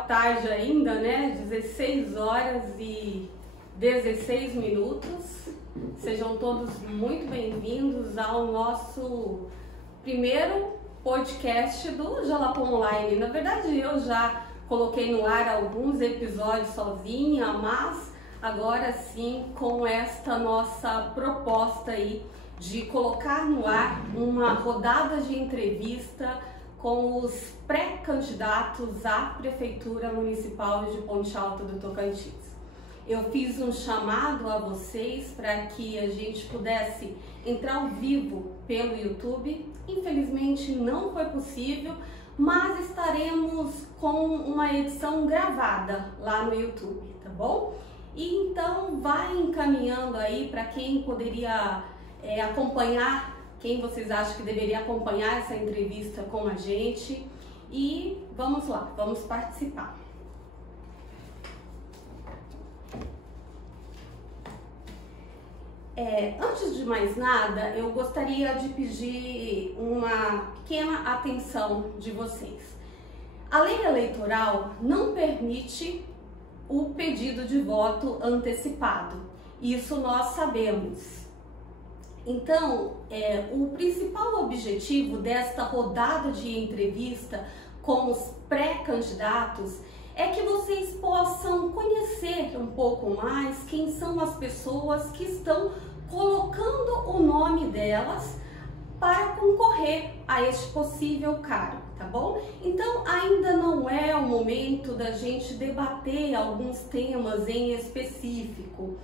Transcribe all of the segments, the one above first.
tarde ainda, né? 16 horas e 16 minutos. Sejam todos muito bem-vindos ao nosso primeiro podcast do Jalapão Online. Na verdade, eu já coloquei no ar alguns episódios sozinha, mas agora sim com esta nossa proposta aí de colocar no ar uma rodada de entrevista com os pré-candidatos à Prefeitura Municipal de Ponte Alta do Tocantins. Eu fiz um chamado a vocês para que a gente pudesse entrar ao vivo pelo YouTube. Infelizmente não foi possível, mas estaremos com uma edição gravada lá no YouTube, tá bom? E então vai encaminhando aí para quem poderia acompanhar, quem vocês acham que deveria acompanhar essa entrevista com a gente. E vamos lá, vamos participar. Antes de mais nada, eu gostaria de pedir uma pequena atenção de vocês. A lei eleitoral não permite o pedido de voto antecipado, isso nós sabemos. Então, o principal objetivo desta rodada de entrevista com os pré-candidatos é que vocês possam conhecer um pouco mais quem são as pessoas que estão colocando o nome delas para concorrer a este possível cargo, tá bom? Então, ainda não é o momento da gente debater alguns temas em específico.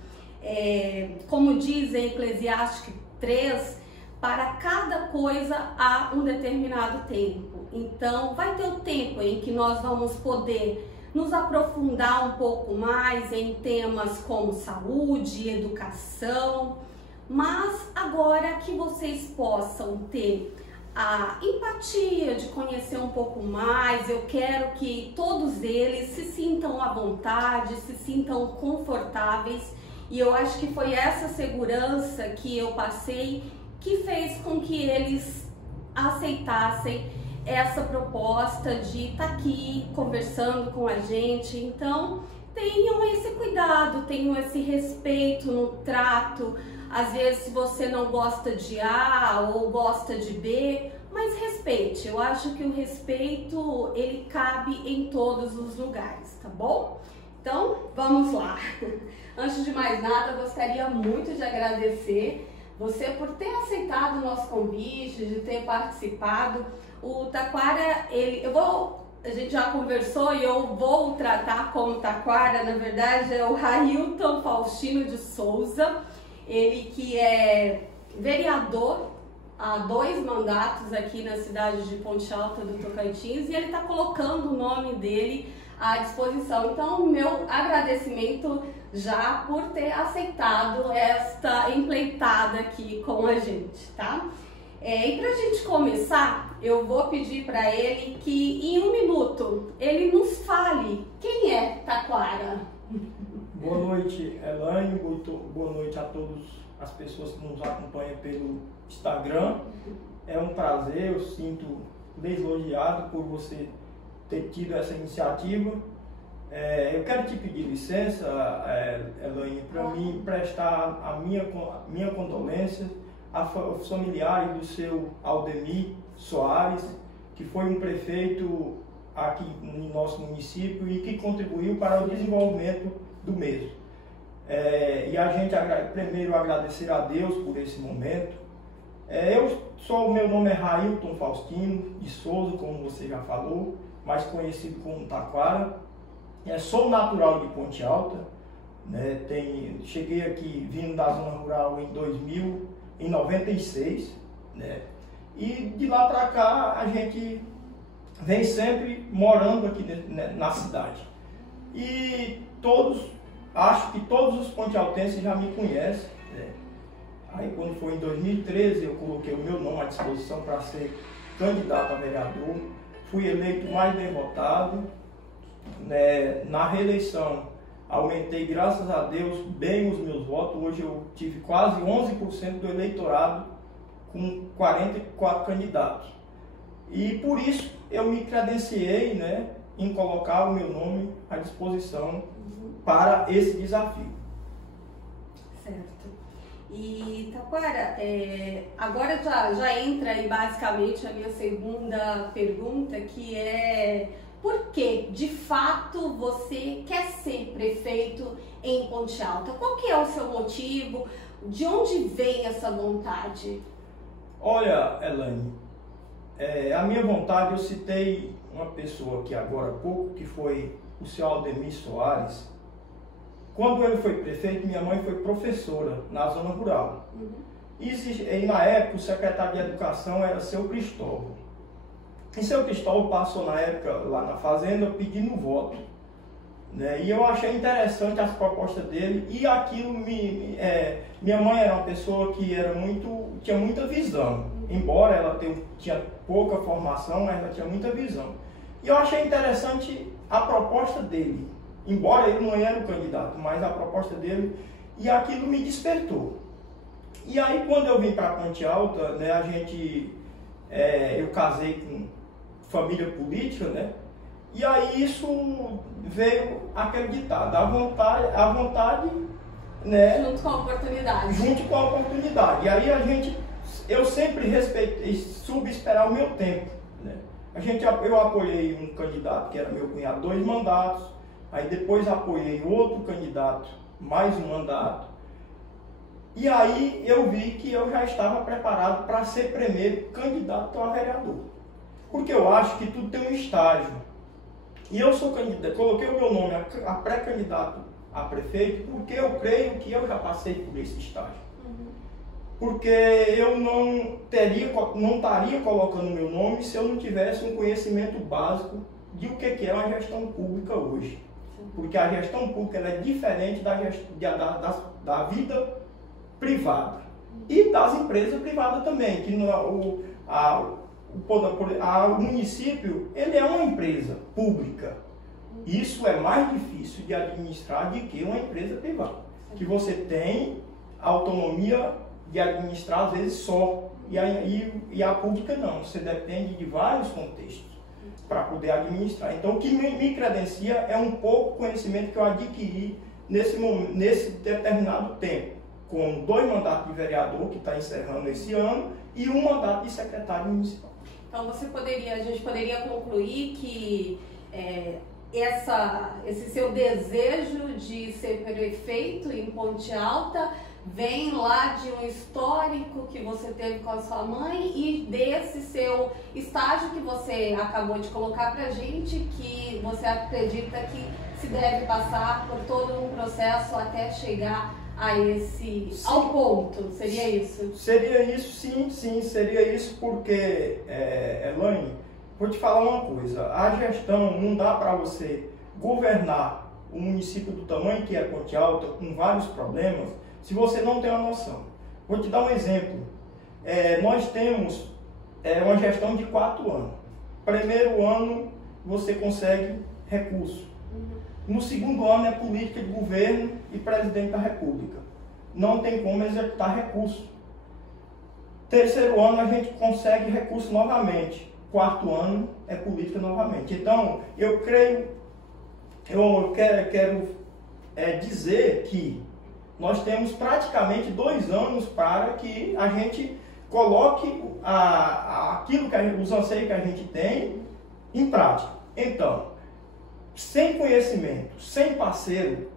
Como diz em Eclesiastes 3, para cada coisa há um determinado tempo. Então, vai ter o tempo em que nós vamos poder nos aprofundar um pouco mais em temas como saúde, educação, mas agora que vocês possam ter a empatia de conhecer um pouco mais, eu quero que todos eles se sintam à vontade, se sintam confortáveis. E eu acho que foi essa segurança que eu passei que fez com que eles aceitassem essa proposta de estar aqui conversando com a gente. Então, tenham esse cuidado, tenham esse respeito no trato. Às vezes você não gosta de A ou gosta de B, mas respeite. Eu acho que o respeito, ele cabe em todos os lugares, tá bom? Então, vamos lá. Antes de mais nada, eu gostaria muito de agradecer você por ter aceitado o nosso convite, de ter participado. O Taquara, a gente já conversou e eu vou tratar como Taquara, na verdade é o Railton Faustino de Souza, ele que é vereador há 2 mandatos aqui na cidade de Ponte Alta do Tocantins, e ele está colocando o nome dele à disposição. Então, meu agradecimento já por ter aceitado esta empreitada aqui com a gente, tá? E pra gente começar, eu vou pedir para ele que em 1 minuto ele nos fale quem é Taquara. Boa noite, Elaine, boa noite a todas as pessoas que nos acompanham pelo Instagram. É um prazer, eu sinto lisonjeado por você ter tido essa iniciativa. Eu quero te pedir licença, Elaine, para mim prestar a minha condolência aos familiares do seu Aldemir Soares, que foi um prefeito aqui no nosso município e que contribuiu para o desenvolvimento do mesmo. E a gente primeiro agradecer a Deus por esse momento. Meu nome é Railton Faustino de Souza, como você já falou, mais conhecido como Taquara. Sou natural de Ponte Alta, né? Cheguei aqui vindo da zona rural em 96, né? E de lá para cá a gente vem sempre morando aqui na cidade. E acho que todos os pontealtenses já me conhecem, né? Aí quando foi em 2013 eu coloquei o meu nome à disposição para ser candidato a vereador, fui eleito mais bem votado, né? Na reeleição aumentei, graças a Deus, bem os meus votos. Hoje eu tive quase 11% do eleitorado com 44 candidatos. E por isso eu me credenciei, né, em colocar o meu nome à disposição para esse desafio. Certo. E, Taquara, agora já entra aí basicamente a minha segunda pergunta, que é: por que, de fato, você quer ser prefeito em Ponte Alta? Qual que é o seu motivo? De onde vem essa vontade? Olha, Elaine, a minha vontade, eu citei uma pessoa aqui agora há pouco, que foi o senhor Aldemir Soares. Quando ele foi prefeito, minha mãe foi professora na zona rural. E na época, o secretário de Educação era seu Cristóvão. E seu Cristóvão passou na época lá na fazenda pedindo voto, né? E eu achei interessante as propostas dele, e aquilo minha mãe era uma pessoa que tinha muita visão. Embora ela tinha pouca formação, mas ela tinha muita visão. E eu achei interessante a proposta dele, embora ele não era o candidato, mas a proposta dele, e aquilo me despertou. E aí, quando eu vim para Ponte Alta, né, eu casei com família política, né? E aí isso veio aquele ditado, a vontade, né? Junto com a oportunidade. Junto com a oportunidade. E aí eu sempre respeitei, soube esperar o meu tempo, né? Eu apoiei um candidato que era meu cunhado, 2 mandatos, aí depois apoiei outro candidato, mais um mandato. E aí eu vi que eu já estava preparado para ser primeiro candidato a vereador. Porque eu acho que tudo tem um estágio. E eu sou candidato, coloquei o meu nome a pré-candidato a prefeito, porque eu creio que eu já passei por esse estágio. Porque eu não estaria colocando meu nome se eu não tivesse um conhecimento básico de o que é uma gestão pública hoje. Porque a gestão pública ela é diferente da vida privada e das empresas privadas também, que o município ele é uma empresa pública. Isso é mais difícil de administrar do que uma empresa privada, que você tem autonomia de administrar às vezes só, e a pública não, você depende de vários contextos para poder administrar. Então o que me credencia é um pouco conhecimento que eu adquiri nesse determinado tempo, com 2 mandatos de vereador, que está encerrando esse ano, e 1 mandato de secretário municipal. Então a gente poderia concluir que esse seu desejo de ser prefeito em Ponte Alta vem lá de um histórico que você teve com a sua mãe e desse seu estágio que você acabou de colocar pra gente, que você acredita que se deve passar por todo um processo até chegar ao ponto, seria isso? Seria isso, sim, seria isso, porque, Elaine, vou te falar uma coisa, a gestão não dá para você governar o município do tamanho que é Ponte Alta, com vários problemas, se você não tem uma noção. Vou te dar um exemplo. Nós temos uma gestão de 4 anos. Primeiro ano você consegue recurso. No segundo ano é política de governo e presidente da República. Não tem como executar recurso. Terceiro ano a gente consegue recurso novamente. 4º ano é política novamente. Então, eu quero dizer que nós temos praticamente 2 anos para que a gente coloque os anseios que a gente tem em prática. Então, sem conhecimento, sem parceiro,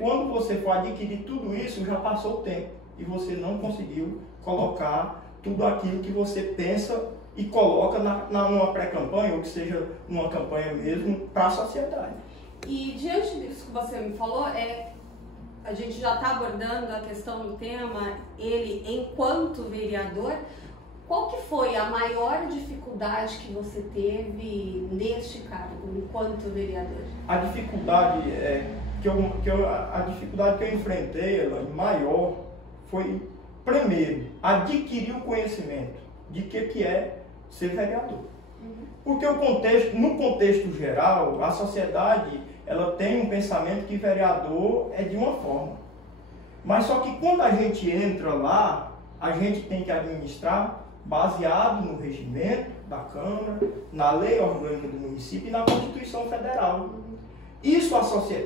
quando você for adquirir tudo isso, já passou o tempo e você não conseguiu colocar tudo aquilo que você pensa e coloca numa pré-campanha, ou que seja numa campanha mesmo, para a sociedade. E diante disso que você me falou, a gente já está abordando a questão do tema, ele enquanto vereador, qual que foi a maior dificuldade que você teve neste cargo, enquanto vereador? A dificuldade que eu enfrentei, maior, foi, primeiro, adquirir o conhecimento de que é ser vereador. Porque no contexto geral, a sociedade ela tem um pensamento que vereador é de uma forma. Mas só que quando a gente entra lá, a gente tem que administrar baseado no regimento da Câmara, na lei orgânica do município e na Constituição Federal. Isso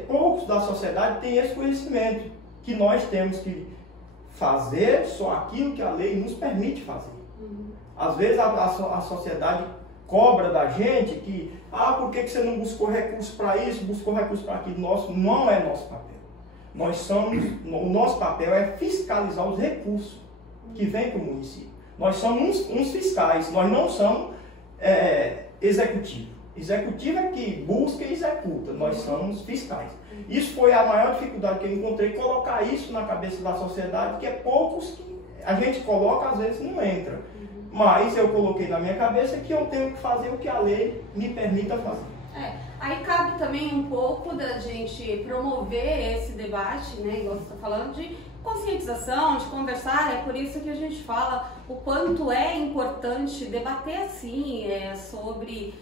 poucos da sociedade têm esse conhecimento, que nós temos que fazer só aquilo que a lei nos permite fazer. Às vezes a sociedade cobra da gente que, por que você não buscou recurso para isso, buscou recurso para aquilo? Não é nosso papel. O nosso papel é fiscalizar os recursos que vêm para o município. Nós somos uns fiscais, nós não somos executivo. Executivo é que busca e executa, nós somos fiscais. Isso foi a maior dificuldade que eu encontrei, colocar isso na cabeça da sociedade, que é poucos que a gente coloca, às vezes não entra. Mas eu coloquei na minha cabeça que eu tenho que fazer o que a lei me permita fazer. Aí cabe também um pouco da gente promover esse debate, né, igual você está falando, de conscientização, de conversar. É por isso que a gente fala o quanto é importante debater assim sobre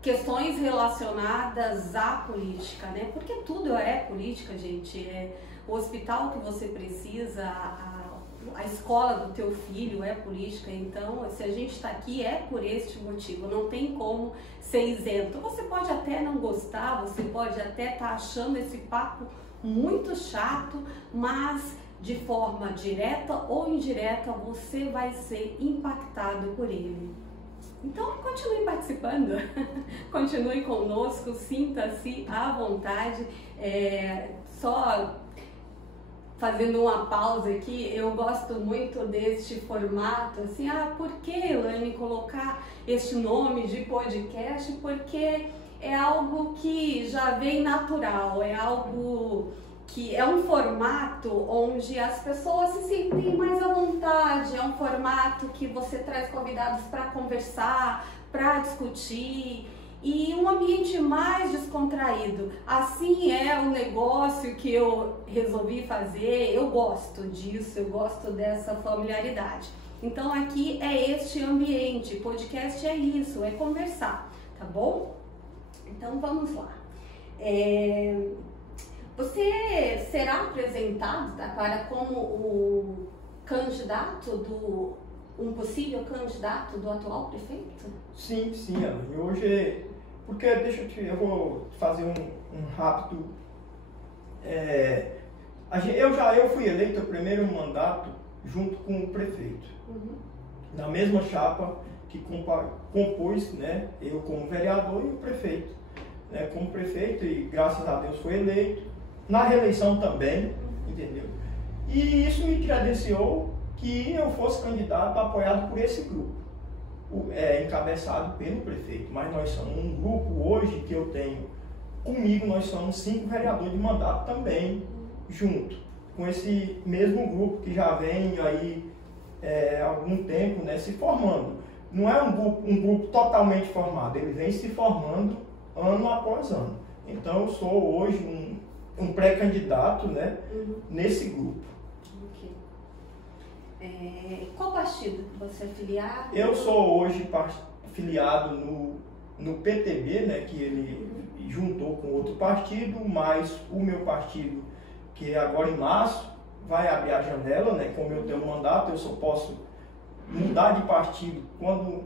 questões relacionadas à política, né? Porque tudo é política, gente. O hospital que você precisa, a escola do teu filho é política. Então, se a gente está aqui é por este motivo. Não tem como ser isento. Você pode até não gostar, você pode até estar achando esse papo muito chato, mas de forma direta ou indireta você vai ser impactado por ele. Então, continue participando, continue conosco, sinta-se à vontade. Só fazendo uma pausa aqui, eu gosto muito deste formato, assim, por que, Elaine, colocar este nome de podcast? Porque é algo que já vem natural, é algo que é um formato onde as pessoas se sentem mais à vontade, é um formato que você traz convidados para conversar, para discutir, e um ambiente mais descontraído. Assim é o negócio que eu resolvi fazer, eu gosto disso, eu gosto dessa familiaridade. Então aqui é este ambiente, podcast é isso, é conversar, tá bom? Então vamos lá. Você será apresentado, Taquara, como o candidato um possível candidato do atual prefeito? Sim, Elaine. Hoje, porque eu vou fazer um rápido. Eu fui eleito o primeiro mandato junto com o prefeito, na mesma chapa que compôs, né, eu como vereador e o prefeito, né, como prefeito, e graças a Deus foi eleito. Na reeleição também, entendeu? E isso me credenciou que eu fosse candidato apoiado por esse grupo, encabeçado pelo prefeito. Mas nós somos um grupo hoje que eu tenho comigo, nós somos 5 vereadores de mandato também, junto com esse mesmo grupo que já vem aí há algum tempo, né, se formando. Não é um grupo totalmente formado, ele vem se formando ano após ano. Então eu sou hoje um pré-candidato, né, nesse grupo. Qual partido que você é filiado? Eu sou hoje filiado no PTB, né, que ele juntou com outro partido, mas o meu partido, que agora em março vai abrir a janela, né, como eu tenho um mandato, eu só posso mudar de partido quando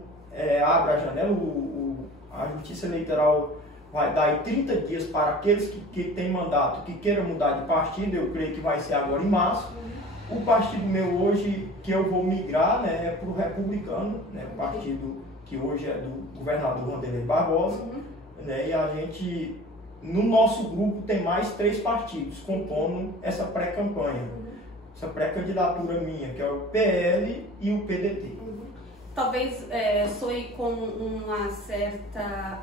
abre a janela. A Justiça Eleitoral vai dar aí 30 dias para aqueles que têm mandato, que queiram mudar de partido. Eu creio que vai ser agora em março. O partido meu hoje, que eu vou migrar, né, é para o Republicano, né, o partido que hoje é do governador Wanderlei Barbosa, né, e a gente, no nosso grupo, tem mais 3 partidos compondo essa pré-campanha, essa pré-candidatura minha, que é o PL e o PDT. Talvez soe com uma certa,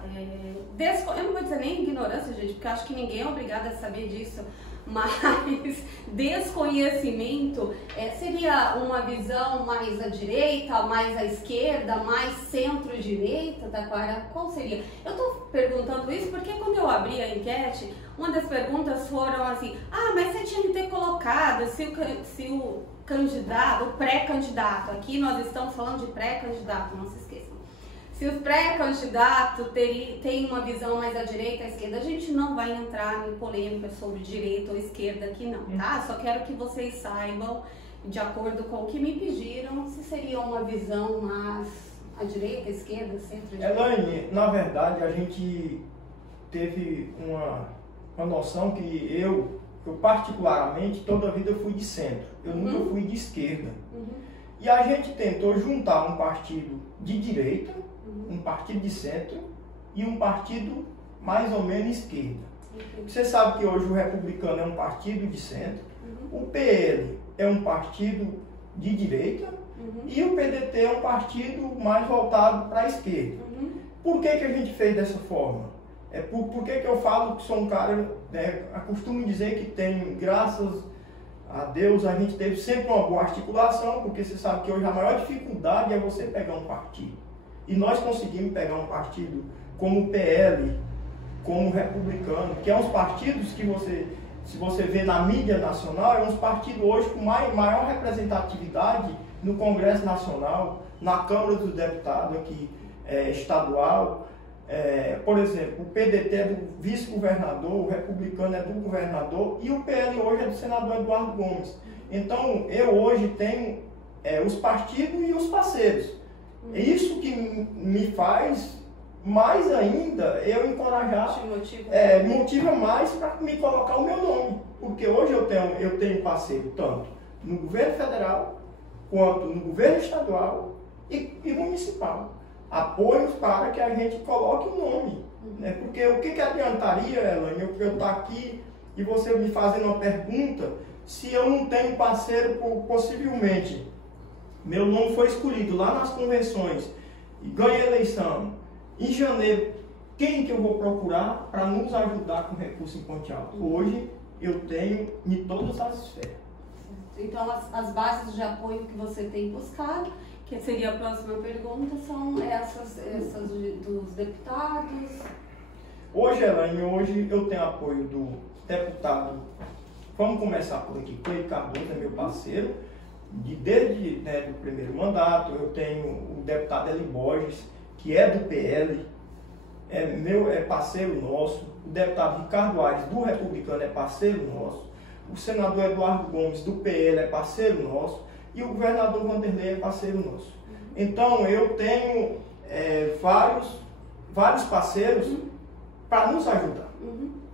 eu não vou dizer nem ignorância, gente, porque eu acho que ninguém é obrigado a saber disso, mas desconhecimento seria uma visão mais à direita, mais à esquerda, mais centro-direita, Taquara? Qual seria? Eu estou perguntando isso porque quando eu abri a enquete, uma das perguntas foram assim, mas você tinha que ter colocado se o candidato, o pré-candidato, aqui nós estamos falando de pré-candidato, não se esqueçam. Se o pré-candidato tem uma visão mais à direita, à esquerda, a gente não vai entrar em polêmica sobre direita ou esquerda aqui não, tá? Só quero que vocês saibam de acordo com o que me pediram, se seria uma visão mais à direita, à esquerda, centro-direita? Elaine, na verdade, a gente teve uma noção que eu particularmente, toda a vida fui de centro. Eu nunca fui de esquerda. E a gente tentou juntar um partido de direita, um partido de centro e um partido mais ou menos esquerda. Você sabe que hoje o Republicano é um partido de centro, o PL é um partido de direita e o PDT é um partido mais voltado para a esquerda. Por que a gente fez dessa forma? Por que eu falo que sou um cara, costumo dizer que tem, graças a Deus, a gente teve sempre uma boa articulação, porque você sabe que hoje a maior dificuldade é você pegar um partido. E nós conseguimos pegar um partido como o PL, como o Republicano, que é uns partidos que se você vê na mídia nacional, é uns partidos hoje com maior representatividade no Congresso Nacional, na Câmara dos Deputados aqui, estadual. Por exemplo, o PDT é do vice-governador, o Republicano é do governador e o PL hoje é do senador Eduardo Gomes. Então, eu hoje tenho os partidos e os parceiros. É isso que me faz, mais ainda, eu encorajar, me motiva mais para me colocar o meu nome. Porque hoje eu tenho parceiro tanto no governo federal, quanto no governo estadual e municipal. Apoios para que a gente coloque o nome. Porque o que adiantaria, Elaine, eu estar aqui e você me fazendo uma pergunta se eu não tenho parceiro, possivelmente meu nome foi escolhido lá nas convenções e ganhei a eleição em janeiro, quem que eu vou procurar para nos ajudar com recurso em Ponte Alta? Hoje eu tenho em todas as esferas. Então as bases de apoio que você tem buscado, que seria a próxima pergunta, são essas dos deputados? Hoje, Elaine, eu tenho apoio do deputado, vamos começar por aqui, Cleide Cardoso é meu parceiro, desde o primeiro mandato. Eu tenho o deputado Eli Borges, que é do PL, é parceiro nosso. O deputado Ricardo Aires, do Republicano, é parceiro nosso. O senador Eduardo Gomes, do PL, é parceiro nosso. E o governador Vanderlei é parceiro nosso. Então, eu tenho vários parceiros para nos ajudar.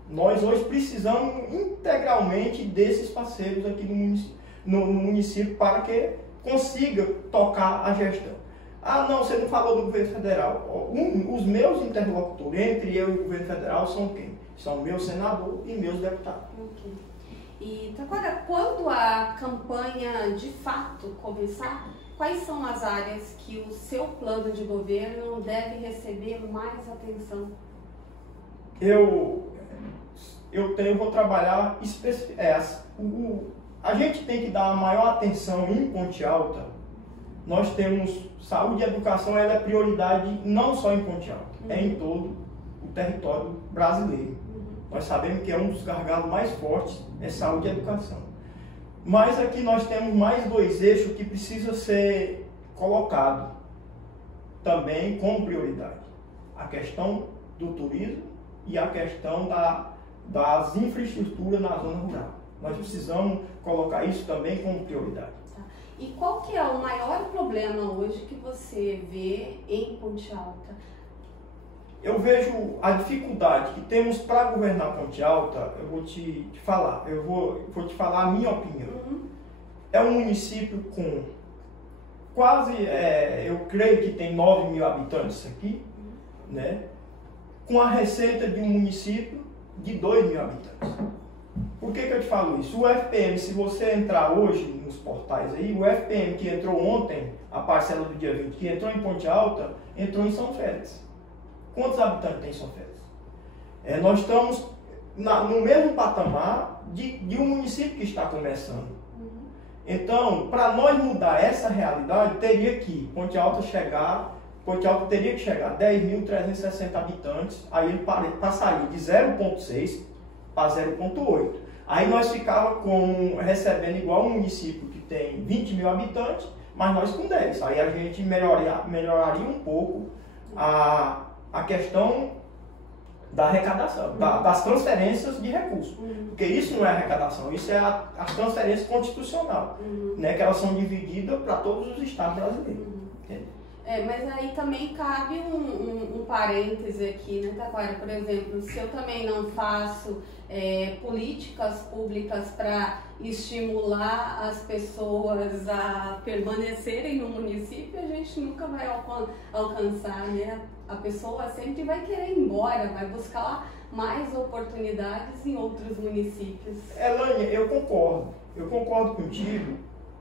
Nós hoje precisamos integralmente desses parceiros aqui no município para que consiga tocar a gestão. Ah, não, você não falou do governo federal. Os meus interlocutores entre eu e o governo federal são quem? São meu senador e meus deputados. Okay. E agora, quando a campanha de fato começar, quais são as áreas que o seu plano de governo deve receber mais atenção? Eu vou trabalhar a gente tem que dar a maior atenção em Ponte Alta. Nós temos saúde e educação, ela é prioridade não só em Ponte Alta, é em todo o território brasileiro. Nós sabemos que é um dos gargalos mais fortes, é saúde e educação. Mas aqui nós temos mais dois eixos que precisam ser colocados também como prioridade. A questão do turismo e a questão das infraestruturas na zona rural. Nós precisamos colocar isso também como prioridade. Tá. E qual que é o maior problema hoje que você vê em Ponte Alta? Eu vejo a dificuldade que temos para governar Ponte Alta. Eu vou te falar, eu vou te falar a minha opinião. É um município com quase, eu creio que tem 9 mil habitantes aqui, né? Com a receita de um município de 2 mil habitantes. Por que eu te falo isso? O FPM, se você entrar hoje nos portais aí, o FPM que entrou ontem, a parcela do dia 20, que entrou em Ponte Alta, entrou em São Félix. Quantos habitantes tem São Félix? Nós estamos no mesmo patamar de um município que está começando. Então, para nós mudar essa realidade, Ponte Alta teria que chegar a 10.360 habitantes, aí ele passaria de 0,6 para 0,8. Aí nós ficávamos recebendo igual um município que tem 20 mil habitantes, mas nós com 10. Aí a gente melhoraria um pouco a questão da arrecadação, das transferências de recursos. Porque isso não é arrecadação, isso é a transferência constitucional, né, que elas são divididas para todos os estados brasileiros. Mas aí também cabe um parêntese aqui, né, Taquara? Por exemplo, se eu também não faço políticas públicas para estimular as pessoas a permanecerem no município, a gente nunca vai alcançar, né? A pessoa sempre vai querer ir embora, vai buscar mais oportunidades em outros municípios. Elaine, eu concordo contigo,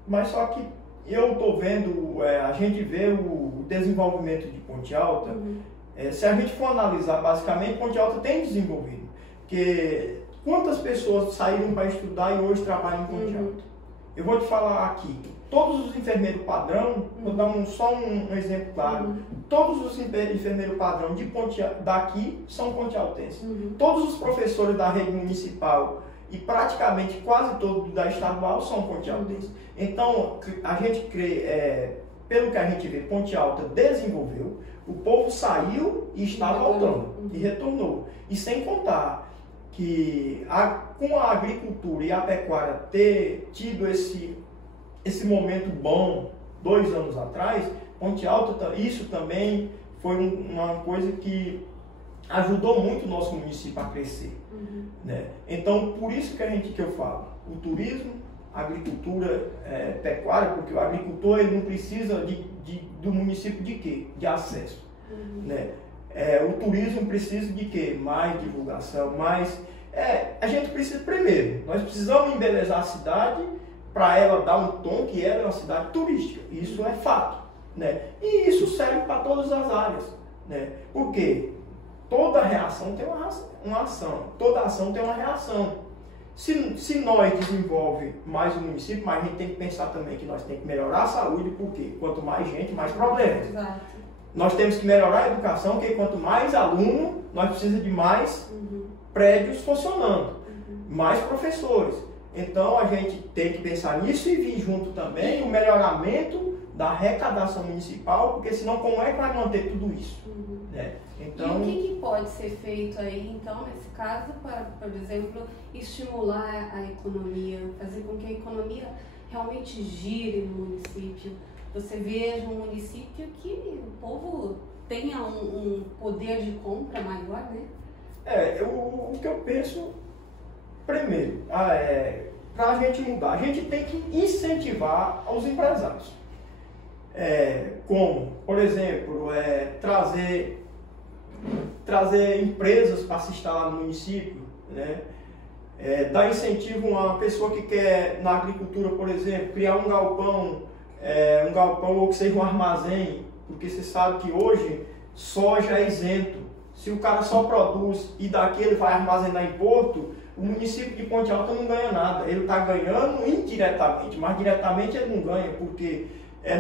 mas só que eu estou vendo, a gente vê o desenvolvimento de Ponte Alta, se a gente for analisar, basicamente, Ponte Alta tem desenvolvido. Porque quantas pessoas saíram para estudar e hoje trabalham em Ponte Alta? Eu vou te falar aqui, todos os enfermeiros padrão, vou dar só um exemplo claro, todos os enfermeiros padrão daqui são pontealtenses. Todos os professores da rede municipal e praticamente quase todos da estadual são pontealtenses. Então, a gente crê, pelo que a gente vê, Ponte Alta desenvolveu, o povo saiu e está voltando, e retornou. E sem contar que com a agricultura e a pecuária ter tido esse momento bom 2 anos atrás, Ponte Alta, isso também foi uma coisa que ajudou muito o nosso município a crescer. Né? Então, por isso que eu falo, o turismo, a agricultura, pecuária, porque o agricultor ele não precisa do município de quê? De acesso. Né? O turismo precisa de quê? Mais divulgação, a gente precisa, primeiro, nós precisamos embelezar a cidade para ela dar um tom que ela é uma cidade turística. Isso é fato. Né? E isso serve para todas as áreas. Né? Por quê? Toda reação tem uma ação, toda ação tem uma reação. Se nós desenvolvemos mais o município, mas a gente tem que pensar também que nós temos que melhorar a saúde, porque quanto mais gente, mais problemas. Exato. Nós temos que melhorar a educação, porque quanto mais aluno, nós precisamos de mais prédios funcionando, mais professores. Então a gente tem que pensar nisso e vir junto também o melhoramento da arrecadação municipal, porque senão como é que vai manter tudo isso? Né? Então, e o que pode ser feito aí, então, nesse caso, para, por exemplo, estimular a economia, fazer com que a economia realmente gire no município? Você veja um município que o povo tenha um poder de compra maior, né? O que eu penso, primeiro, para a gente mudar, a gente tem que incentivar os empresários. Como, por exemplo, trazer empresas para se instalar no município, né? Dar incentivo a uma pessoa que quer, na agricultura, por exemplo, criar um galpão ou que seja um armazém, porque você sabe que hoje soja é isento. Se o cara só produz e daqui ele vai armazenar em Porto, o município de Ponte Alta não ganha nada. Ele está ganhando indiretamente, mas diretamente ele não ganha, porque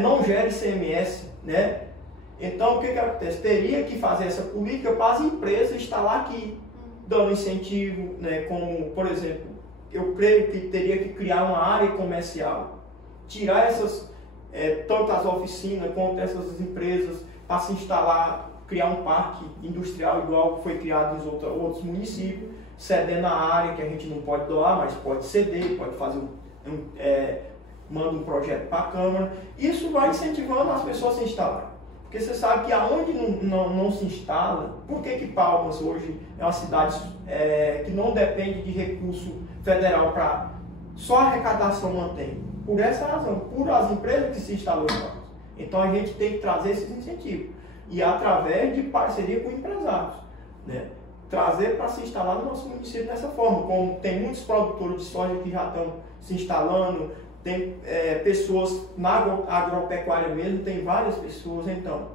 não gera ICMS, né? Então, o que acontece? Teria que fazer essa política para as empresas instalar aqui, dando incentivo, né? Como, por exemplo, eu creio que teria que criar uma área comercial, tirar tanto as oficinas quanto essas empresas para se instalar, criar um parque industrial igual que foi criado nos outros municípios, cedendo a área que a gente não pode doar, mas pode ceder, pode fazer manda um projeto para a Câmara. Isso vai incentivando as pessoas a se instalarem. Porque você sabe que aonde não se instala, por que Palmas hoje é uma cidade que não depende de recurso federal para só a arrecadação mantém? Por essa razão, por as empresas que se instalam em Palmas. Então a gente tem que trazer esses incentivos. E através de parceria com empresários. Né? Trazer para se instalar no nosso município dessa forma. Como tem muitos produtores de soja que já estão se instalando, tem pessoas na agropecuária mesmo, tem várias pessoas. Então,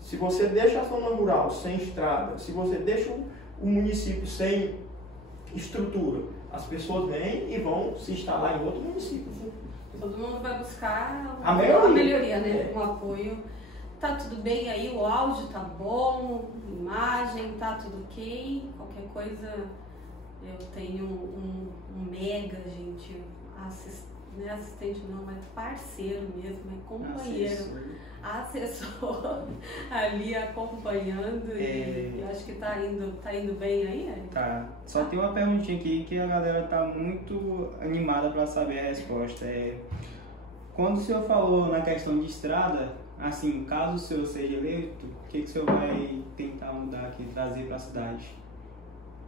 se você deixa a zona rural sem estrada, se você deixa o município sem estrutura, as pessoas vêm e vão se instalar em outro município. Todo mundo vai buscar a melhoria, né? Um apoio. Tá tudo bem aí, o áudio tá bom, imagem, tá tudo ok. Qualquer coisa, eu tenho um mega, gente, né? Assistente não, mas parceiro mesmo, é companheiro, assessor ali acompanhando. E eu acho que tá indo bem aí, Eric? Tá. Só tem uma perguntinha aqui que a galera tá muito animada para saber a resposta. Quando o senhor falou na questão de estrada, assim, caso o senhor seja eleito, o que o senhor vai tentar mudar aqui, trazer para a cidade?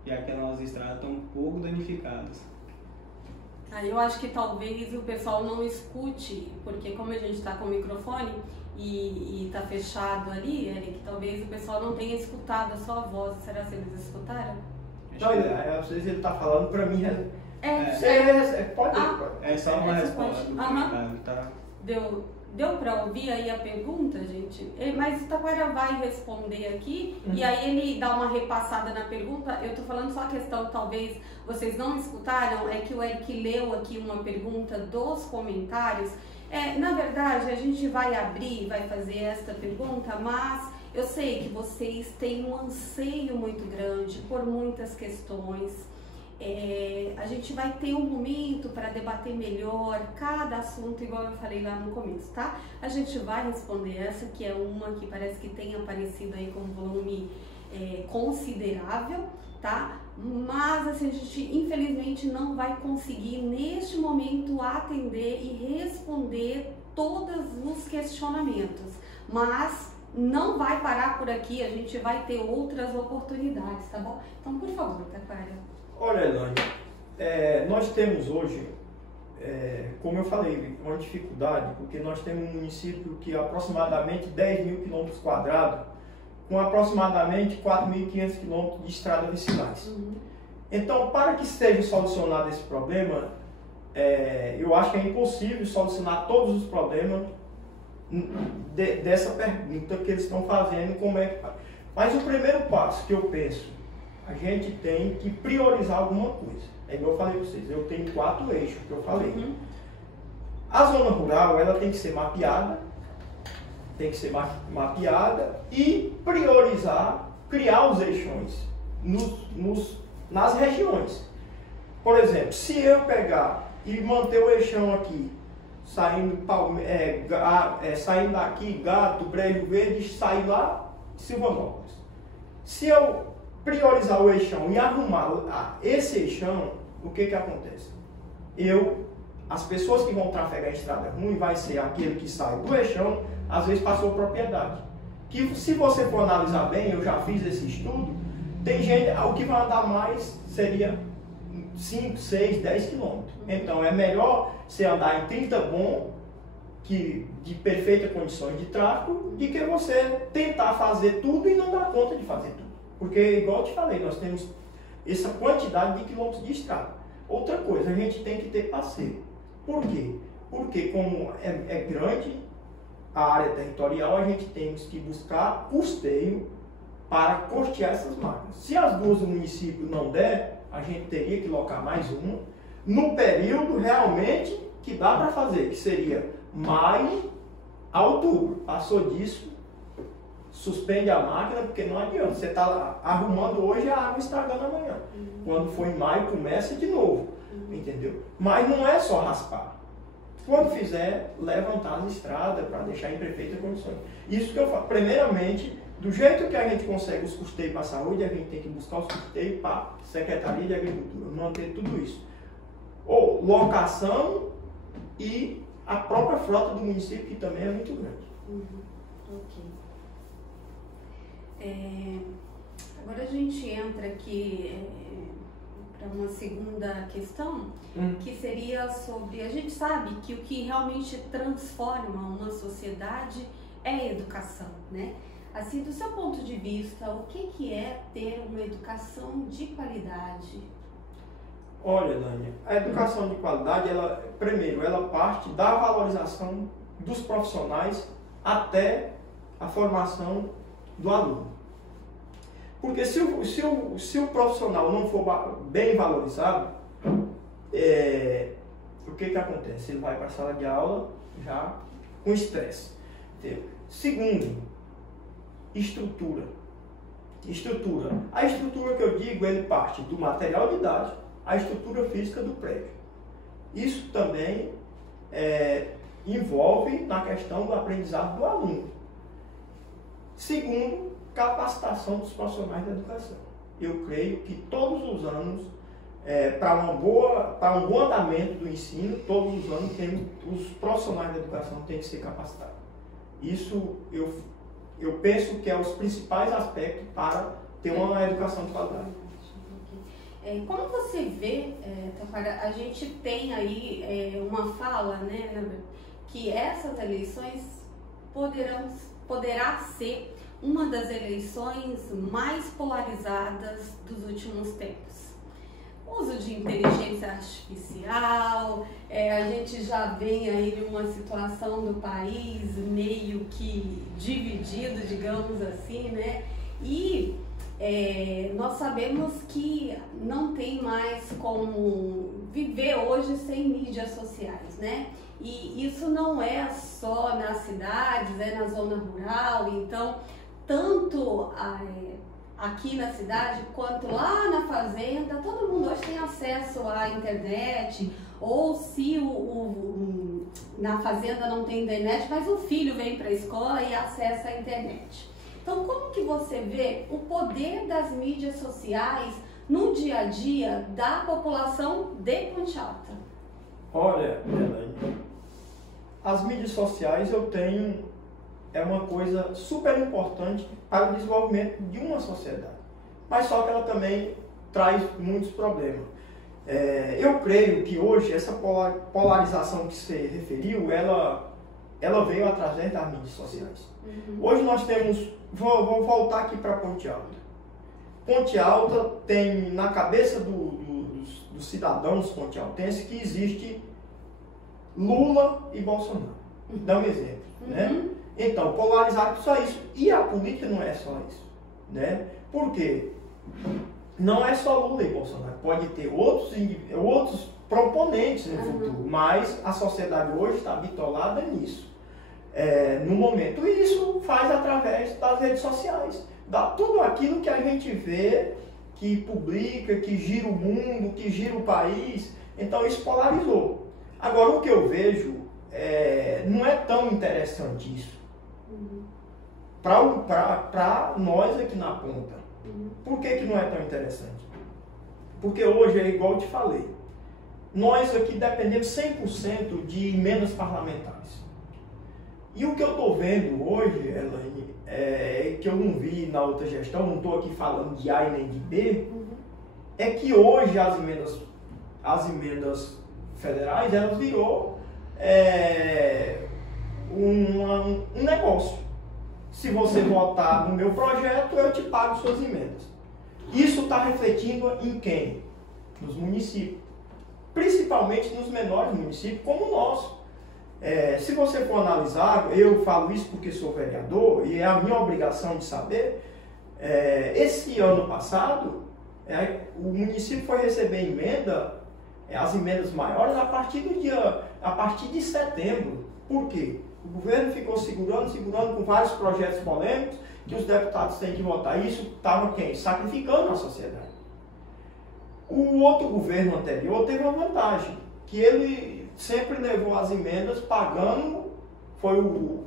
Já que as nossas estradas estão um pouco danificadas. Eu acho que talvez o pessoal não escute, porque como a gente está com o microfone e está fechado ali, Eric, talvez o pessoal não tenha escutado a sua voz. Será que eles escutaram? Não, às vezes ele está falando para mim. Pode. É só uma resposta. Tá. Deu para ouvir aí a pergunta, gente? Mas o Taquara vai responder aqui e aí ele dá uma repassada na pergunta. Eu tô falando só a questão que talvez vocês não escutaram, é que o Eric leu aqui uma pergunta dos comentários. Na verdade, a gente vai abrir, vai fazer esta pergunta, mas eu sei que vocês têm um anseio muito grande por muitas questões. A gente vai ter um momento para debater melhor cada assunto, igual eu falei lá no começo, tá? A gente vai responder essa, que é uma que parece que tem aparecido aí com volume considerável, tá? Mas assim, a gente infelizmente não vai conseguir neste momento atender e responder todos os questionamentos, mas não vai parar por aqui, a gente vai ter outras oportunidades, tá bom? Então, por favor, Taquara. Olha, Elaine, nós temos hoje, como eu falei, uma dificuldade, porque nós temos um município que é aproximadamente 10 mil quilômetros quadrados, com aproximadamente 4.500 quilômetros de estradas vicinais. Então, para que seja solucionado esse problema, eu acho que é impossível solucionar todos os problemas dessa pergunta que eles estão fazendo, como é que faz. Mas o primeiro passo que eu penso, a gente tem que priorizar alguma coisa. É igual eu falei para vocês, eu tenho 4 eixos que eu falei. A zona rural, ela tem que ser mapeada, e priorizar, criar os eixões nas regiões. Por exemplo, se eu pegar e manter o eixão aqui, saindo daqui, Gato, Brejo Verde, sair lá, Silvanópolis. Se eu priorizar o eixão e arrumar esse eixão, o que acontece? As pessoas que vão trafegar em estrada ruim vai ser aquele que sai do eixão, às vezes passou propriedade. Que se você for analisar bem, eu já fiz esse estudo, tem gente, o que vai andar mais seria 5, 6, 10 quilômetros. Então é melhor você andar em 30 bom, de perfeitas condições de tráfego, do que você tentar fazer tudo e não dar conta de fazer tudo. Porque, igual eu te falei, nós temos essa quantidade de quilômetros de estrada. Outra coisa, a gente tem que ter passeio. Por quê? Porque como é grande a área territorial, a gente tem que buscar custeio para custear essas máquinas. Se as duas do município não der, a gente teria que locar mais uma, no período realmente que dá para fazer, que seria maio a outubro. Passou disso, suspende a máquina, porque não adianta. Você está arrumando hoje, a água estragando amanhã. Quando for em maio, começa de novo. Entendeu? Mas não é só raspar. Quando fizer, levantar as estradas para deixar em perfeitas condições. Isso que eu falo. Primeiramente, do jeito que a gente consegue os custeios para a saúde, a gente tem que buscar os custeios para a Secretaria de Agricultura, manter tudo isso. Ou locação e a própria frota do município, que também é muito grande. Ok. Agora a gente entra aqui para uma segunda questão, que seria sobre... A gente sabe que o que realmente transforma uma sociedade é a educação, né? Assim, do seu ponto de vista, o que é ter uma educação de qualidade? Olha, Dani, a educação de qualidade, primeiro, ela parte da valorização dos profissionais até a formação do aluno. Porque se o profissional não for bem valorizado, o que acontece? Ele vai para a sala de aula já com estresse. Segundo, estrutura. A estrutura que eu digo, ele parte do material didático, a estrutura física do prédio. Isso também envolve na questão do aprendizado do aluno. Segundo, capacitação dos profissionais da educação. Eu creio que todos os anos, para um bom andamento do ensino, todos os anos os profissionais da educação têm que ser capacitados. Isso eu penso que é os principais aspectos para ter uma educação de qualidade. Como você vê, Taquara, a gente tem aí uma fala, né, que essas eleições poderá ser uma das eleições mais polarizadas dos últimos tempos. Uso de inteligência artificial, a gente já vem aí numa situação do país meio que dividido, digamos assim, né? E nós sabemos que não tem mais como viver hoje sem mídias sociais, né? E isso não é só nas cidades, é na zona rural, então tanto aqui na cidade quanto lá na fazenda, todo mundo hoje tem acesso à internet, ou se na fazenda não tem internet, mas o filho vem para a escola e acessa a internet. Então, como que você vê o poder das mídias sociais no dia a dia da população de Ponte Alta? Olha, Elaine, as mídias sociais é uma coisa super importante para o desenvolvimento de uma sociedade, mas só que ela também traz muitos problemas. Eu creio que hoje essa polarização que você referiu, ela veio através das mídias sociais. Hoje nós temos, vou voltar aqui para Ponte Alta. Ponte Alta tem na cabeça dos cidadãos pontealtenses que existe Lula e Bolsonaro. Dá um exemplo, né? Então, polarizado só isso. E a política não é só isso, né? Por quê? Não é só Lula e Bolsonaro. Pode ter outros proponentes no futuro, mas a sociedade hoje está bitolada nisso. No momento, e isso faz através das redes sociais. Dá tudo aquilo que a gente vê, que publica, que gira o mundo, que gira o país. Então, isso polarizou. Agora, o que eu vejo, não é tão interessante isso. Para nós aqui na ponta. Por que não é tão interessante? Porque hoje é igual eu te falei. Nós aqui dependemos 100% de emendas parlamentares. E o que eu estou vendo hoje, Elaine, que eu não vi na outra gestão, não estou aqui falando de A e nem de B, é que hoje as emendas federais, elas virou um negócio. Se você votar no meu projeto, eu te pago suas emendas. Isso está refletindo em quem? Nos municípios. Principalmente nos menores municípios, como o nosso. Se você for analisar, eu falo isso porque sou vereador e é a minha obrigação de saber, esse ano passado, o município foi receber emenda, as emendas maiores a partir de setembro. Por quê? O governo ficou segurando com vários projetos polêmicos que os deputados têm que votar. Isso estava quem? Sacrificando a sociedade. O outro governo anterior teve uma vantagem, que ele sempre levou as emendas pagando, foi o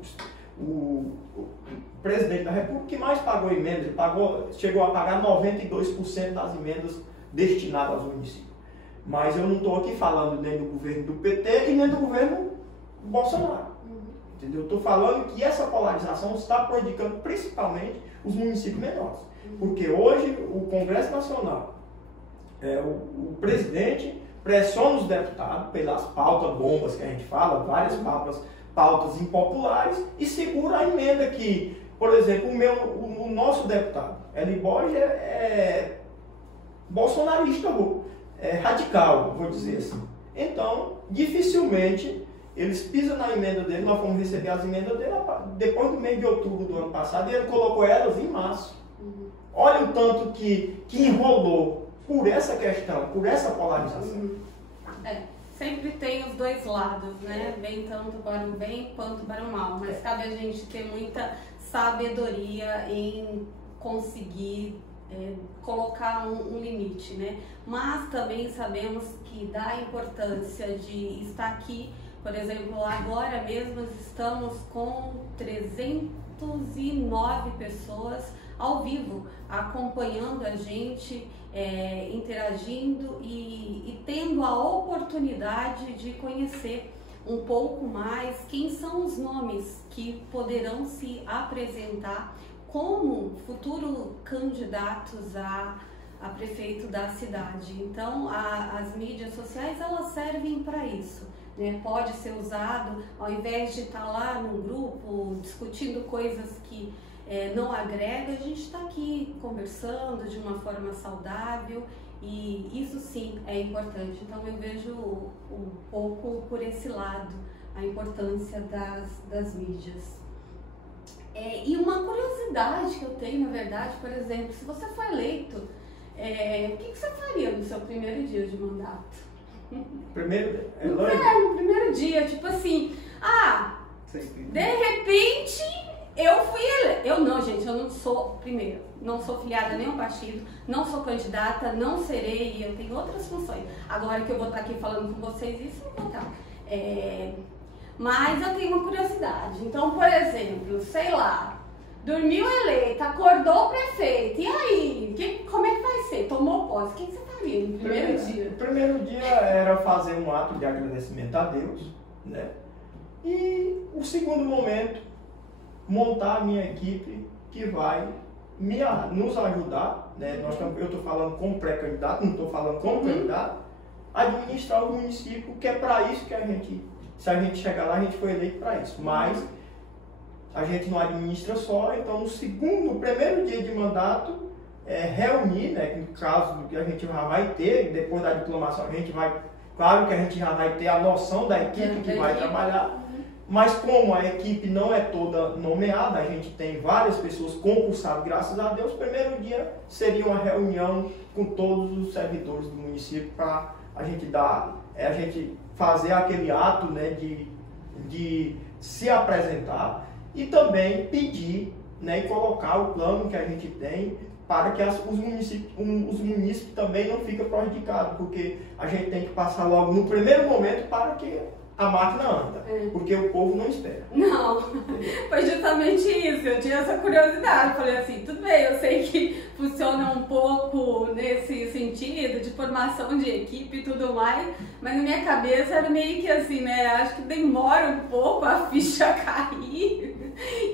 presidente da República que mais pagou emendas, ele chegou a pagar 92% das emendas destinadas aos municípios. Mas eu não estou aqui falando nem do governo do PT e nem do governo Bolsonaro. Entendeu? Estou falando que essa polarização está prejudicando principalmente os municípios menores. Porque hoje o Congresso Nacional, o presidente pressiona os deputados pelas pautas bombas que a gente fala, várias pautas impopulares, e segura a emenda que, por exemplo, o nosso deputado, Eli Borges, é bolsonarista, radical, vou dizer assim. Então, dificilmente eles pisam na emenda dele, nós fomos receber as emendas dele depois do mês de outubro do ano passado, e ele colocou elas em março. Olha o tanto que enrolou por essa questão, por essa polarização. Sempre tem os dois lados, né? Vem tanto para o bem quanto para o mal, mas cabe a gente ter muita sabedoria em conseguir colocar um limite, né? Mas também sabemos que dá a importância de estar aqui Por exemplo, agora mesmo nós estamos com 309 pessoas ao vivo acompanhando a gente, interagindo e tendo a oportunidade de conhecer um pouco mais quem são os nomes que poderão se apresentar como futuros candidatos a prefeito da cidade. Então, as mídias sociais, elas servem para isso, né? Pode ser usado, ao invés de estar lá no grupo discutindo coisas que não agrega, a gente está aqui conversando de uma forma saudável, e isso sim é importante. Então eu vejo um pouco por esse lado a importância das mídias. E uma curiosidade que eu tenho, na verdade, por exemplo, se você for eleito, o que você faria no seu primeiro dia de mandato? Primeiro, no primeiro dia, tipo assim, de repente eu fui eleita. Eu não, gente, eu não sou, primeiro, não sou filiada a nenhum partido, não sou candidata, não serei, eu tenho outras funções. Agora que eu vou estar aqui falando com vocês, isso não vou estar. Mas eu tenho uma curiosidade. Então, por exemplo, sei lá, dormiu eleita, acordou o prefeito, e aí? Como é que vai ser? Tomou posse, o que você faria no primeiro dia? O primeiro dia era fazer um ato de agradecimento a Deus, né? E o segundo momento, montar a minha equipe que vai nos ajudar, né? Eu estou falando como pré-candidato, não estou falando como candidato, a administrar o município, que é para isso que se a gente chegar lá, a gente foi eleito para isso. Mas a gente não administra só, então no primeiro dia de mandato, reunir, né? No caso que a gente já vai ter, depois da diplomação, claro que a gente já vai ter a noção da equipe que vai trabalhar. Mas como a equipe não é toda nomeada, a gente tem várias pessoas concursadas, graças a Deus, o primeiro dia seria uma reunião com todos os servidores do município para a gente fazer aquele ato, né, de se apresentar e também pedir, né, e colocar o plano que a gente tem para que os municípios também não fiquem prejudicados, porque a gente tem que passar logo no primeiro momento para que a máquina anda, porque o povo não espera. Não, foi justamente isso, eu tinha essa curiosidade, falei assim, tudo bem, eu sei que funciona um pouco nesse sentido de formação de equipe e tudo mais, mas na minha cabeça era meio que assim, né, acho que demora um pouco a ficha cair,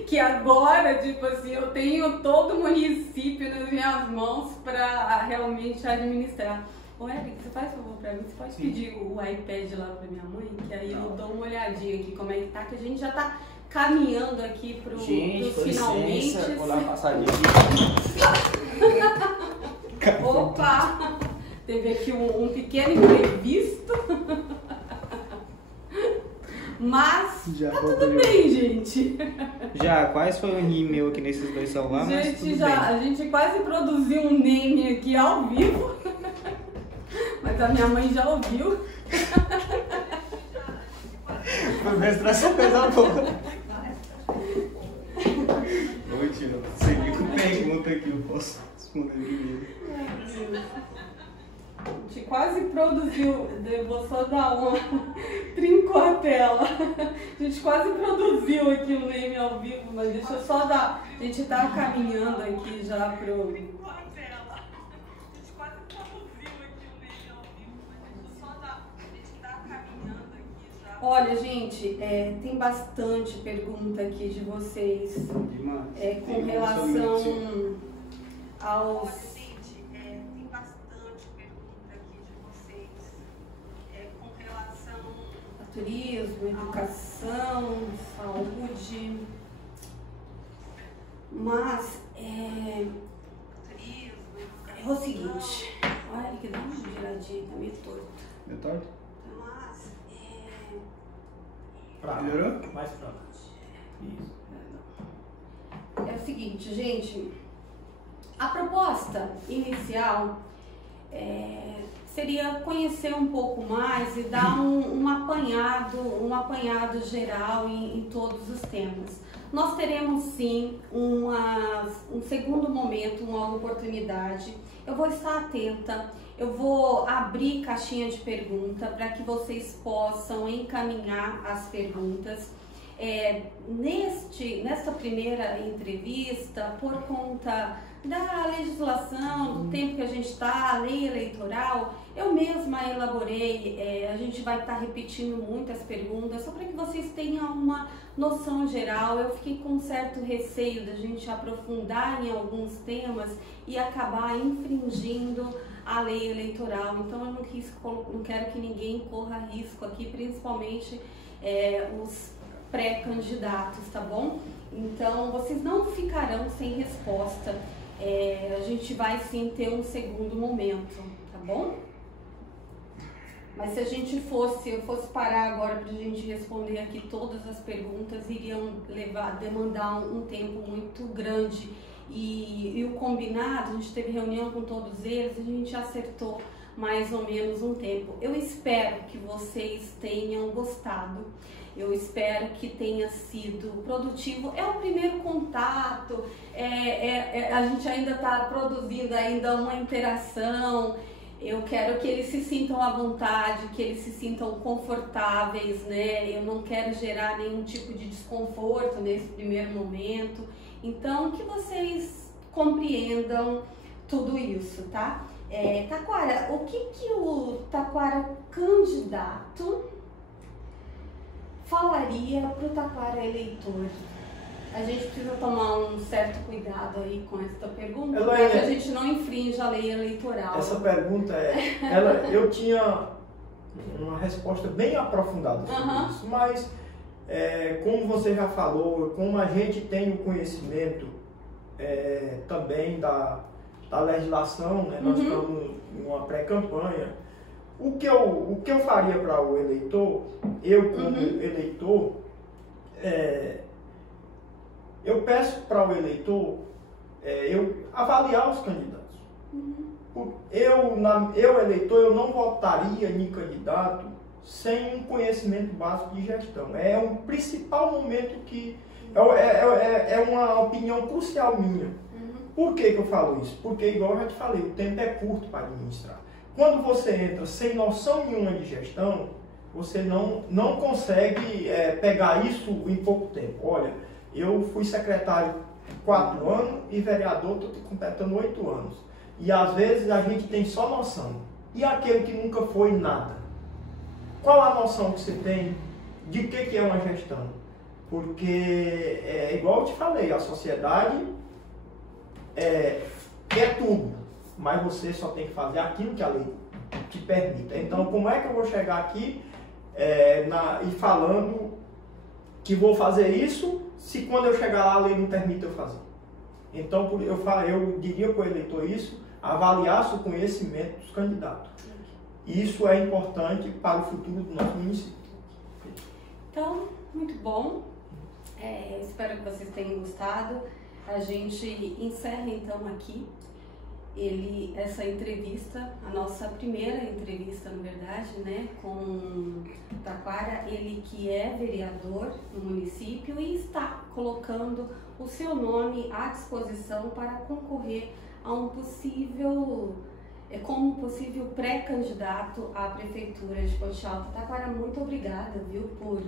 que agora, tipo assim, eu tenho todo o município nas minhas mãos para realmente administrar. Ô Eric, você faz favor pra mim? Você pode pedir o iPad lá pra minha mãe? Que aí eu dou uma olhadinha aqui como é que tá, que a gente já tá caminhando aqui pros finalmente. Licença, vou lá passar ali. Opa! Teve aqui um pequeno imprevisto. Mas tá tudo bem, gente. Quais foi o e-mail aqui nesses dois celulares? A gente quase produziu um name aqui ao vivo. Mas a minha mãe já ouviu. Vou ver se traz essa coisa boa. Oi, tio. Segui com pergunta aqui, eu posso responder primeiro. A gente quase produziu, vou só dar uma. Trincou a tela. A gente quase produziu aqui o name ao vivo, mas deixa eu só dar. A gente tá caminhando aqui já pro. Olha, gente, tem bastante pergunta aqui de vocês com relação aos... tem bastante pergunta aqui de vocês com relação a turismo, educação, saúde, mas é o seguinte, olha que dá uma giradinha, tá meio torto. Meio torto? Melhorou? Mais fraco. Isso. É o seguinte, gente, a proposta inicial seria conhecer um pouco mais e dar um apanhado geral em todos os temas. Nós teremos sim um segundo momento, uma oportunidade. Eu vou estar atenta Eu vou abrir caixinha de pergunta para que vocês possam encaminhar as perguntas. Nesta primeira entrevista, por conta da legislação, do tempo que a gente está, a lei eleitoral, eu mesma elaborei, a gente vai estar repetindo muitas perguntas, só para que vocês tenham uma noção geral. Eu fiquei com um certo receio da gente aprofundar em alguns temas e acabar infringindo a lei eleitoral, então eu não quero que ninguém corra risco aqui, principalmente os pré-candidatos, tá bom? Então vocês não ficarão sem resposta, a gente vai sim ter um segundo momento, tá bom? Mas se eu fosse parar agora pra gente responder aqui todas as perguntas, iriam demandar um tempo muito grande. E o combinado, a gente teve reunião com todos eles, a gente acertou mais ou menos um tempo. Eu espero que vocês tenham gostado, eu espero que tenha sido produtivo. É o primeiro contato, a gente ainda está produzindo ainda uma interação. Eu quero que eles se sintam à vontade, que eles se sintam confortáveis, né? Eu não quero gerar nenhum tipo de desconforto nesse primeiro momento. Então, que vocês compreendam tudo isso, tá? Taquara, o que o Taquara candidato falaria pro Taquara eleitor? A gente precisa tomar um certo cuidado aí com essa pergunta, para que a gente não infrinja a lei eleitoral. Essa pergunta eu tinha uma resposta bem aprofundada sobre isso, mas como você já falou, como a gente tem o conhecimento também da legislação, né? Nós estamos em uma pré-campanha. O que eu faria para o eleitor, eu como eleitor, eu peço para o eleitor eu avaliar os candidatos. Eu eleitor, eu não votaria em candidato sem um conhecimento básico de gestão. É um principal momento que é uma opinião crucial minha. Por que eu falo isso? Porque, igual eu já te falei, o tempo é curto para administrar. Quando você entra sem noção nenhuma de gestão, você não consegue pegar isso em pouco tempo. Olha, eu fui secretário 4 anos e vereador, estou completando 8 anos. E às vezes a gente tem só noção. E aquele que nunca foi nada? Qual a noção que você tem de que é uma gestão? Porque, igual eu te falei, a sociedade quer tudo, mas você só tem que fazer aquilo que a lei te permite. Então, como é que eu vou chegar aqui e falando que vou fazer isso, se quando eu chegar lá a lei não permite eu fazer? Então, eu diria para o eleitor isso, avaliar o conhecimento dos candidatos. Isso é importante para o futuro do nosso município. Então, muito bom. Espero que vocês tenham gostado. A gente encerra então aqui essa entrevista, a nossa primeira entrevista, na verdade, né, com o Taquara, ele que é vereador no município e está colocando o seu nome à disposição para concorrer a como possível pré-candidato à Prefeitura de Ponte Alta. Taquara, muito obrigada, viu, por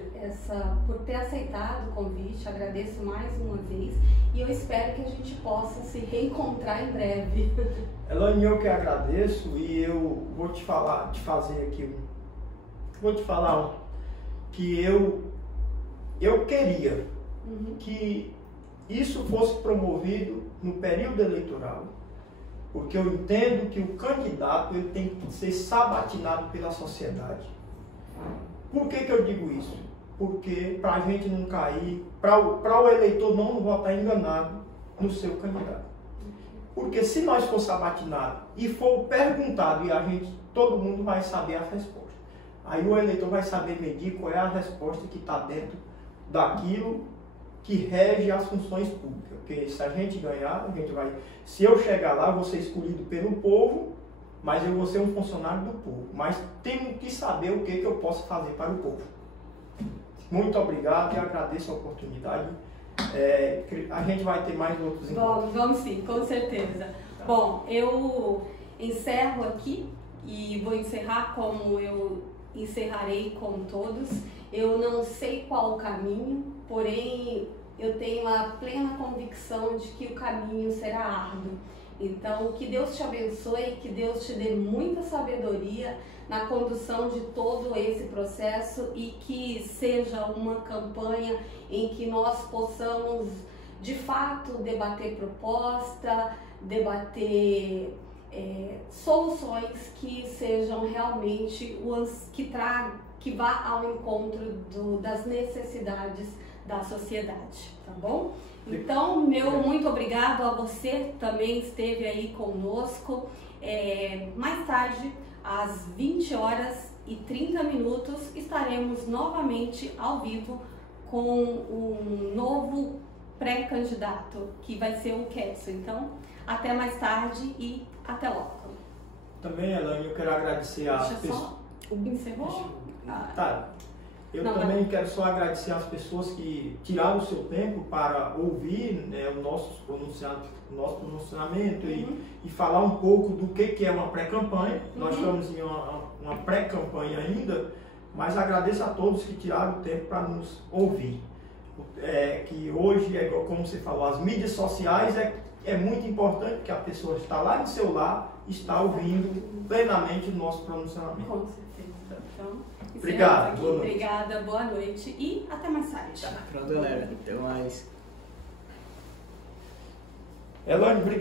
ter aceitado o convite, agradeço mais uma vez e eu espero que a gente possa se reencontrar em breve. Elaine, eu que agradeço e eu vou te falar que eu queria que isso fosse promovido no período eleitoral, porque eu entendo que o candidato ele tem que ser sabatinado pela sociedade. Por que eu digo isso? Porque para a gente não cair, para o eleitor não votar enganado no seu candidato. Porque se nós for sabatinado e for perguntado e todo mundo vai saber a resposta. Aí o eleitor vai saber medir qual é a resposta que está dentro daquilo que rege as funções públicas. Porque se a gente ganhar, se eu chegar lá, eu vou ser escolhido pelo povo, mas eu vou ser um funcionário do povo. Mas tenho que saber o que eu posso fazer para o povo. Muito obrigado e agradeço a oportunidade. A gente vai ter mais outros encontros. Vamos sim, com certeza. Tá. Bom, eu encerro aqui e vou encerrar como eu encerrarei com todos. Eu não sei qual o caminho, porém eu tenho a plena convicção de que o caminho será árduo. Então, que Deus te abençoe, que Deus te dê muita sabedoria na condução de todo esse processo e que seja uma campanha em que nós possamos, de fato, debater proposta, debater soluções que sejam realmente que vá ao encontro das necessidades da sociedade, tá bom? Então, meu muito obrigado a você também esteve aí conosco. Mais tarde, às 20h30, estaremos novamente ao vivo com um novo pré-candidato, que vai ser o Ketso. Então, até mais tarde e até logo. Também, Elaine, eu quero agradecer às pessoas... Encerrou? Tá. Eu também quero só agradecer às pessoas que tiraram o seu tempo para ouvir, né, o nosso pronunciamento e falar um pouco do que é uma pré-campanha. Nós estamos em uma pré-campanha ainda, mas agradeço a todos que tiraram o tempo para nos ouvir. Que hoje, como você falou, as mídias sociais é muito importante, que a pessoa está lá no seu lar e está ouvindo plenamente o nosso pronunciamento. Com certeza. Então, obrigado. Boa noite. Obrigada, boa noite e até mais tarde. Pronto, galera. Até mais. Elaine, obrigado.